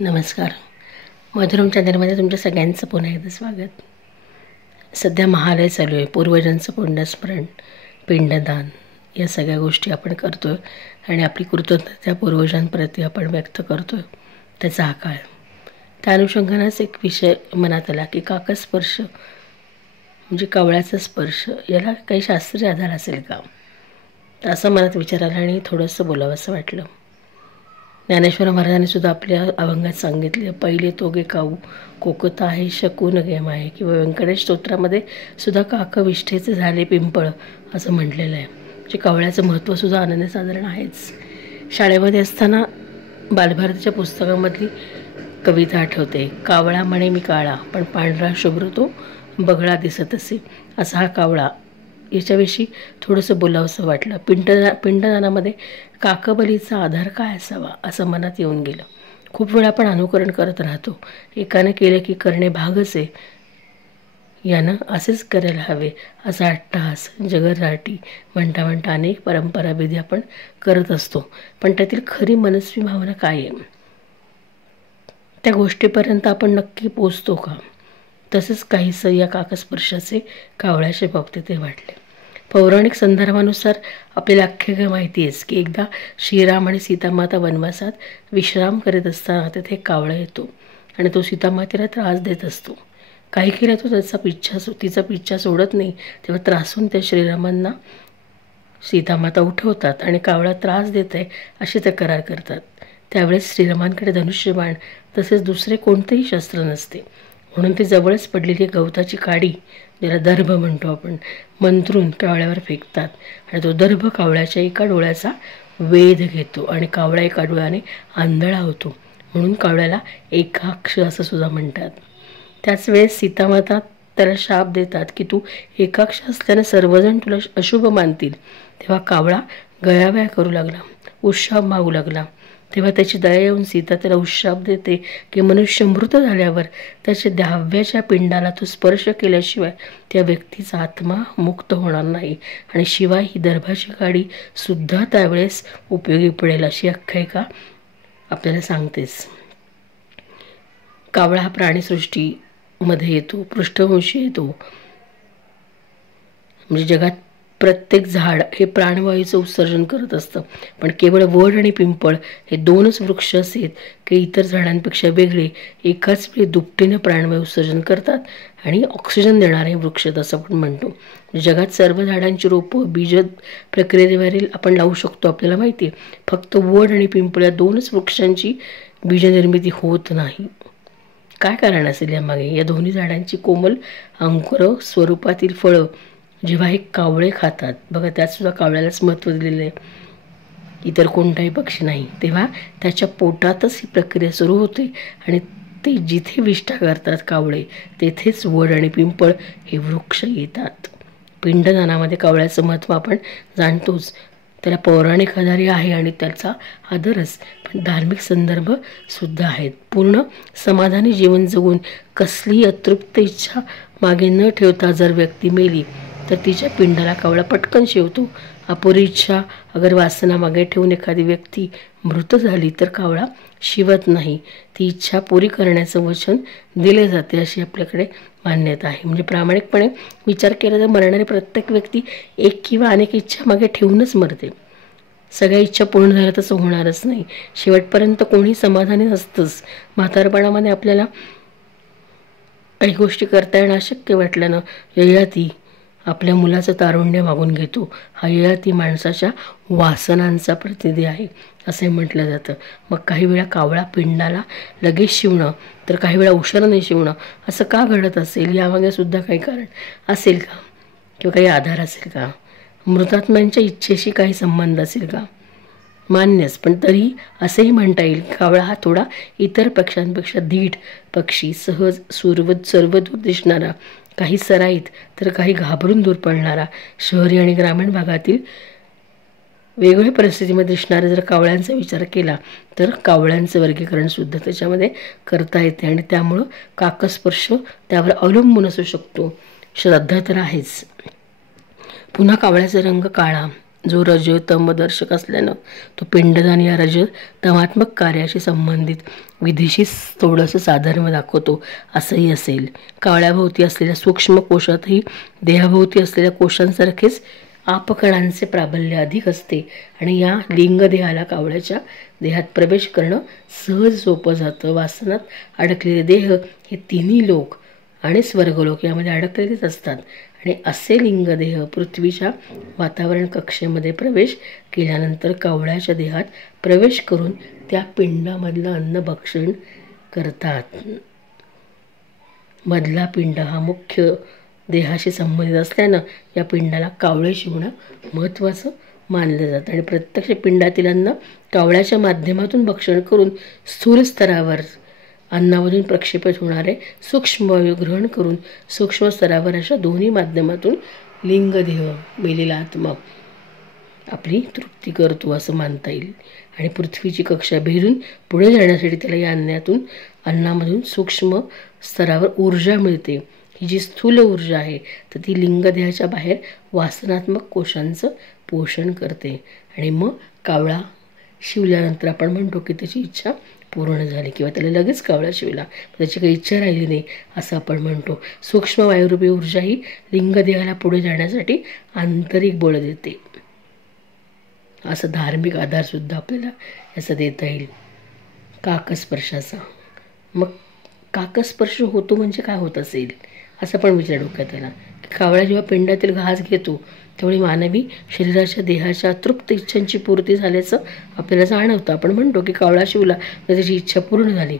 नमस्कार. मधुरम चॅनलमध्ये तुमच्या सगळ्यांचं पुन्हा एकदा स्वागत. सध्या महालय चालू आहे. पूर्वजांचं पुण्यस्मरण, पिंडदान या सगळ्या गोष्टी आपण करतो आहे आणि आपली कृतज्ञता त्या पूर्वजांप्रती आपण व्यक्त करतो आहे. त्याचा हा काळ. त्या अनुषंगानेच एक विषय मनात आला की काकस्पर्श म्हणजे कावळ्याचा स्पर्श, याला काही शास्त्रीय आधार असेल का, तर असं मनात विचार आला आणि थोडंसं बोलावं असं वाटलं. ज्ञानेश्वर महाराजांनी सुद्धा आपल्या अभंगात सांगितले, पहिले तोगे काऊ कोकता आहे शकून गेम आहे, किंवा व्यंकटेश स्तोत्रामध्ये सुद्धा काकविष्ठेचे झाले पिंपळ असं म्हटलेलं आहे. म्हणजे कावळ्याचं महत्त्वसुद्धा अनन्यसाधारण आहेच. शाळेमध्ये असताना बालभारतीच्या पुस्तकामधली कविता आठवते, कावळा म्हणे मी काळा पण पांढरा शुभ्र तो बगळा दिसत असे. असा हा कावळा, याच्याविषयी थोडंसं बोलावंसं वाटलं. पिंडदानामध्ये काकबलीचा आधार काय असावा असं मनात येऊन गेलं. खूप वेळा आपण अनुकरण करत राहतो. एकानं केलं की करणे भागच आहे, यानं असेच करायला हवे असा अट्टहास, जगराटी म्हणता म्हणता अनेक परंपरा विधी आपण करत असतो. पण त्यातील खरी मनस्वी भावना काय आहे, त्या गोष्टीपर्यंत आपण नक्की पोचतो का? तसंच काहीसं या काकस्पर्शाचे कावळ्याच्या बाबतीत ते वाटले. पौराणिक संदर्भानुसार आपल्याला आख्यायिका माहिती आहेच की एकदा श्रीराम आणि सीतामाता वनवासात विश्राम करीत असताना तिथे कावळा येतो आणि तो सीतामातेला त्रास देत असतो. काही केलं तो तिचा पिच्छा सोडत नाही. तेव्हा त्रासून त्या श्रीरामांना सीतामाता उठवतात आणि कावळा त्रास देत आहे अशी तक्रार करतात. त्यावेळेस श्रीरामांकडे धनुष्यबाण तसेच दुसरे कोणतेही शस्त्र नसते, म्हणून ती जवळच पडलेली गवताची काडी, ज्याला दर्भ म्हणतो आपण, मंत्रून कावळ्यावर फेकतात आणि तो दर्भ कावळ्याच्या एका डोळ्याचा वेध घेतो आणि कावळा एका डोळ्याने आंधळा होतो, म्हणून कावळ्याला एकाक्ष असं सुद्धा म्हणतात. त्याच वेळेस सीतामाता त्याला शाप देतात की तू एकाक्ष असल्याने सर्वजण तुला अशुभ मानतील. तेव्हा कावळा गयावया करू लागला, उत्शाप मागू लागला. तेव्हा त्याची दया येऊन सीता त्याला उत्शाप देते की मनुष्य मृत झाल्यावर त्याच्या 10व्या पिंडाला तो स्पर्श केल्याशिवाय त्या व्यक्तीचा आत्मा मुक्त होणार नाही आणि शिवाय ही दर्भाची काडी सुद्धा त्यावेळेस उपयोगी पडेल अशी आख्यायिका आपल्याला सांगतेच. कावळा हा प्राणीसृष्टीमध्ये येतो, पृष्ठवंशी येतो. म्हणजे जगात प्रत्येक झाड हे प्राणवायूचं उत्सर्जन करत असतं, पण केवळ वड आणि पिंपळ हे दोनच वृक्ष असेल की इतर झाडांपेक्षा वेगळे एकाच वेळी दुपटीनं प्राणवायू उत्सर्जन करतात आणि ऑक्सिजन देणारे वृक्ष असं आपण म्हणतो. जगात सर्व झाडांची रोपं बीज प्रक्रियेद्वारे आपण लावू शकतो, आपल्याला माहिती आहे. फक्त वड आणि पिंपळ या दोनच वृक्षांची बीजनिर्मिती होत नाही. काय कारण असेल यामागे? या दोन्ही झाडांची कोमल अंकुर स्वरूपातील फळं जेव्हा हे कावळे खातात, बघा त्यात सुद्धा कावळ्यालाच महत्त्व दिलेलं आहे, इतर कोणताही पक्षी नाही, तेव्हा त्याच्या पोटातच ही प्रक्रिया सुरू होते आणि ते जिथे विष्ठा करतात कावळे तेथेच वड आणि पिंपळ हे वृक्ष येतात. पिंडदानामध्ये कावळ्याचं महत्त्व आपण जाणतोच. त्याला पौराणिक आधारही आहे आणि त्याचा आदरच, पण धार्मिक संदर्भ सुद्धा आहेत. पूर्ण समाधानी जीवन जगून कसलीही अतृप्त इच्छा मागे न ठेवता जर व्यक्ती मेली तर तिच्या पिंडाला कावळा पटकन शिवतो. अपुरी इच्छा अगर वासना मागे ठेवून एखादी व्यक्ती मृत झाली तर कावळा शिवत नाही, ती इच्छा पुरी करण्याचं वचन दिले जाते अशी आपल्याकडे मान्यता आहे. म्हणजे प्रामाणिकपणे विचार केला तर मरणारी प्रत्येक व्यक्ती एक किंवा अनेक इच्छा मागे ठेवूनच मरते. सगळ्या इच्छा पूर्ण झाल्या तसं होणारच नाही. शेवटपर्यंत कोणी समाधानी नसतंच. म्हातारपणामध्ये आपल्याला काही गोष्टी करता येणं अशक्य वाटल्यानं ययाती आपल्या मुलाचं तारुण्य मागून घेतो. हा ययाती माणसाच्या वासनांचा प्रतिनिधी आहे असे म्हटलं जातं. मग काही वेळा कावळा पिंडाला लगेच शिवणं तर काही वेळा उशिराने शिवणं असं का घडत असेल? यामागे सुद्धा काही कारण असेल का, किंवा काही आधार असेल का? मृतात्म्यांच्या इच्छेशी काही संबंध असेल का? मान्यच, पण तरी असंही म्हणता येईल की कावळा हा थोडा इतर पक्ष्यांपेक्षा धीट पक्षी, सहज सर्वदूर दिसणारा, काही सराईत तर काही घाबरून दूर पडणारा, शहरी आणि ग्रामीण भागातील वेगवेगळ्या परिस्थितीमध्ये दिसणाऱ्या जर कावळ्यांचा विचार केला तर कावळ्यांचं वर्गीकरण सुद्धा त्याच्यामध्ये करता येते आणि त्यामुळं काकस्पर्श त्यावर अवलंबून असू शकतो. श्रद्धा तर आहेच. पुन्हा कावळ्याचा रंग काळा, जो रजतमदर्शक असल्यानं तो पिंडदान या रजतमात्मक कार्याशी संबंधित विधीशी थोडंसं साधर्म्य दाखवतो असंही असेल. कावळ्याभोवती असलेल्या सूक्ष्म कोशातही देहाभोवती असलेल्या कोशांसारखेच आपकणांचे प्राबल्य अधिक असते आणि या लिंगदेहाला कावळ्याच्या देहात प्रवेश करणं सहज सोपं जातं. वासनात अडकलेले देह हे तिन्ही लोक आणि स्वर्गलोक यामध्ये अडकलेलेच असतात आणि असे लिंगदेह पृथ्वीच्या वातावरण कक्षेमध्ये प्रवेश केल्यानंतर कावळ्याच्या देहात प्रवेश करून त्या पिंडामधलं अन्न भक्षण करतात. मधला पिंड हा मुख्य देहाशी संबंधित असल्यानं या पिंडाला कावळे शिवणं महत्त्वाचं मानलं जातं आणि प्रत्यक्ष पिंडातील अन्न कावळ्याच्या माध्यमातून भक्षण करून स्थूल स्तरावर अन्नामधून प्रक्षेपित होणारे सूक्ष्म वायू ग्रहण करून सूक्ष्म स्तरावर अशा दोन्ही माध्यमातून लिंगदेह मेलेला आत्मा आपली तृप्ती करतो असं मानता येईल. आणि पृथ्वीची कक्षा भेदून पुढे जाण्यासाठी त्याला या अन्नामधून सूक्ष्म स्तरावर ऊर्जा मिळते. ही जी स्थूल ऊर्जा आहे तर ती लिंगदेहाच्या बाहेर वासनात्मक कोशांचं पोषण करते आणि मग कावळा शिवल्यानंतर आपण म्हणतो की त्याची इच्छा पूर्ण झाली किंवा त्याला लगेच कावळा शिवला, त्याची काही इच्छा राहिली नाही असं आपण म्हणतो. सूक्ष्म वायुरूपी ऊर्जा ही लिंगदेहाला पुढे जाण्यासाठी आंतरिक बळ देते. असं धार्मिक आधारसुद्धा आपल्याला याचा देता येईल. काकस्पर्शाचा. मग काकस्पर्श होतो म्हणजे काय होत असेल असं पण विचार डोक्यात आला. कावळा जेव्हा पिंडातील घास घेतो त्यामुळे मानवी शरीराच्या देहाच्या अतृप्त इच्छांची पूर्ती झाल्याचं आपल्याला जाणवतं. आपण म्हणतो की कावळा शिवला तर त्याची इच्छा पूर्ण झाली.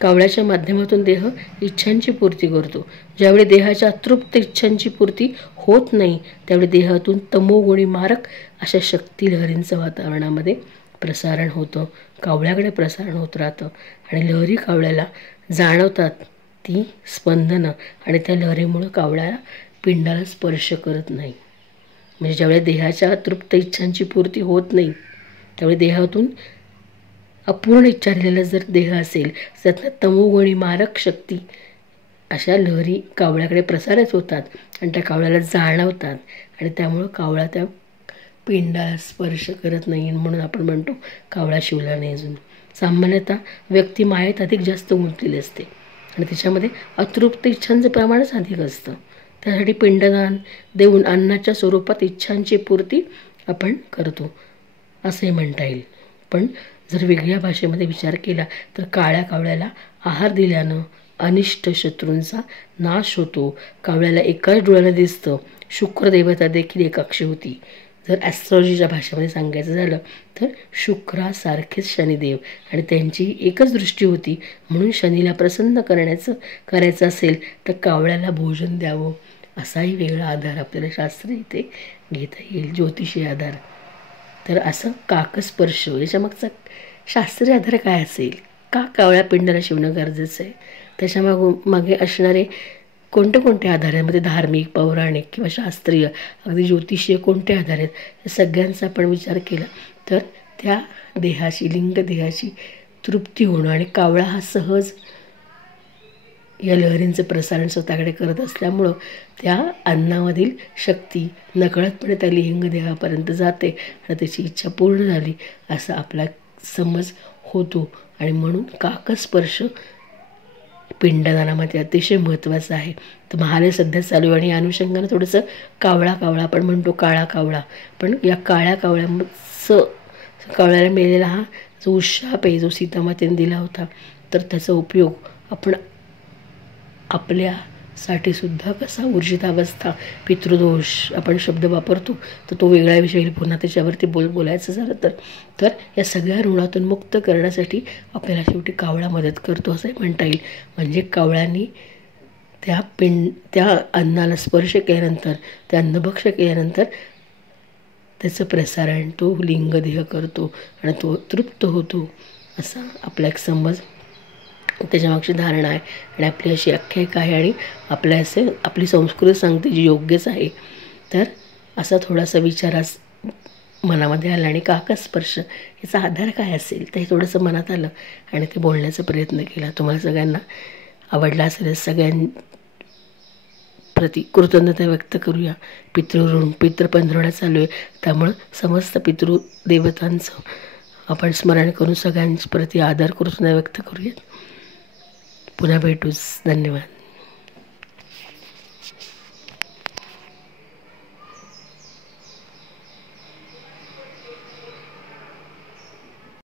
कावळ्याच्या माध्यमातून देह इच्छांची पूर्ती करतो. ज्यावेळी देहाच्या अतृप्त इच्छांची पूर्ती होत नाही त्यावेळी देहातून तमोगुणी मारक अशा शक्ती लहरींचं वातावरणामध्ये प्रसारण होतं, कावळ्याकडे प्रसारण होत राहतं आणि लहरी कावळ्याला जाणवतात ती स्पंदनं आणि त्या लहरीमुळं कावळ्याला पिंडाला स्पर्श करत नाही. म्हणजे ज्यावेळी देहाच्या अतृप्त इच्छांची पूर्ती होत नाही त्यावेळी देहातून अपूर्ण इच्छा राहिलेला जर देह असेल त्यातनं तमोगुणी मारक शक्ती अशा लहरी कावळ्याकडे प्रसारित होतात आणि त्या कावळ्याला जाणवतात आणि त्यामुळं कावळा त्या पिंडाला स्पर्श करत नाही म्हणून आपण म्हणतो कावळा शिवला नाही अजून. सामान्यतः व्यक्ती मायेत अधिक जास्त गुंतलेली असते आणि त्याच्यामध्ये अतृप्त इच्छांचं प्रमाणच अधिक असतं. त्यासाठी पिंडदान देऊन अन्नाच्या स्वरूपात इच्छांची पूर्ती आपण करतो असंही म्हणता येईल. पण जर वेगळ्या भाषेमध्ये विचार केला तर काळ्या कावळ्याला आहार दिल्यानं अनिष्ट शत्रूंचा नाश होतो. कावळ्याला एकाच डोळ्यानं दिसतं. शुक्रदेवता देखील एकाक्षी होती. जर ॲस्ट्रॉलॉजीच्या भाषेमध्ये सांगायचं झालं तर शुक्रासारखेच शनिदेव आणि त्यांची एकच दृष्टी होती. म्हणून शनीला प्रसन्न करायचं असेल तर कावळ्याला भोजन द्यावं असाही वेगळा आधार आपल्याला शास्त्र इथे घेता येईल, ज्योतिषी आधार. तर असं काकस्पर्श याच्यामागचा शास्त्रीय आधार काय असेल, का कावळ्या पिंडाला शिवणं गरजेचं आहे, त्याच्यामागे असणारे कोणते आधार आहेत, धार्मिक, पौराणिक किंवा शास्त्रीय, अगदी ज्योतिषीय कोणते आधार आहेत, या सगळ्यांचा आपण विचार केला तर त्या देहाची लिंगदेहाची तृप्ती होणं आणि कावळा हा सहज या लहरींचं प्रसारण स्वतःकडे करत असल्यामुळं त्या अन्नामधील शक्ती नकळतपणे त्या लिंगदेहापर्यंत जाते आणि त्याची इच्छा पूर्ण झाली असा आपला समज होतो. आणि म्हणून काकस्पर्श पिंडदानामध्ये अतिशय महत्त्वाचं आहे. तर महालय सध्या चालू आहे आणि या अनुषंगानं थोडंसं कावळा आपण म्हणतो, काळा कावळा, पण या काळ्या कावळ्याला मिळालेला हा जो उशाप आहे जो सीतामातेने दिला होता तर त्याचा उपयोग आपण आपल्यासाठी सुद्धा कसा ऊर्जितावस्था, पितृदोष आपण शब्द वापरतो तर तो वेगळा विषय पुन्हा त्याच्यावरती बोलायचं झालं तर या सगळ्या ऋणातून मुक्त करण्यासाठी आपल्याला शेवटी कावळा मदत करतो असंही म्हणता येईल. म्हणजे कावळ्यांनी त्या अन्नाला स्पर्श केल्यानंतर, त्या अन्नभक्ष केल्यानंतर त्याचं प्रसारण तो लिंगदेह करतो आणि तो तृप्त होतो असा आपला एक समज, त्याच्यामागची धारणा आहे आणि आपली अशी आख्यायिका आहे आणि आपली संस्कृती सांगते जी योग्यच आहे. तर असा थोडासा विचारास मनामध्ये आला आणि काकस्पर्श याचा आधार काय असेल तर हे थोडंसं मनात आलं आणि ते बोलण्याचा प्रयत्न केला. तुम्हाला सगळ्यांना आवडला असेल. प्रती कृतज्ञता व्यक्त करूया. पितृऋण पितृपंधरवडा चालू आहे, त्यामुळं समस्त पितृदेवतांचं आपण स्मरण करून सगळ्यांच्या प्रती आदर कृतज्ञता व्यक्त करूयात. पुन्हा भेटूच. धन्यवाद.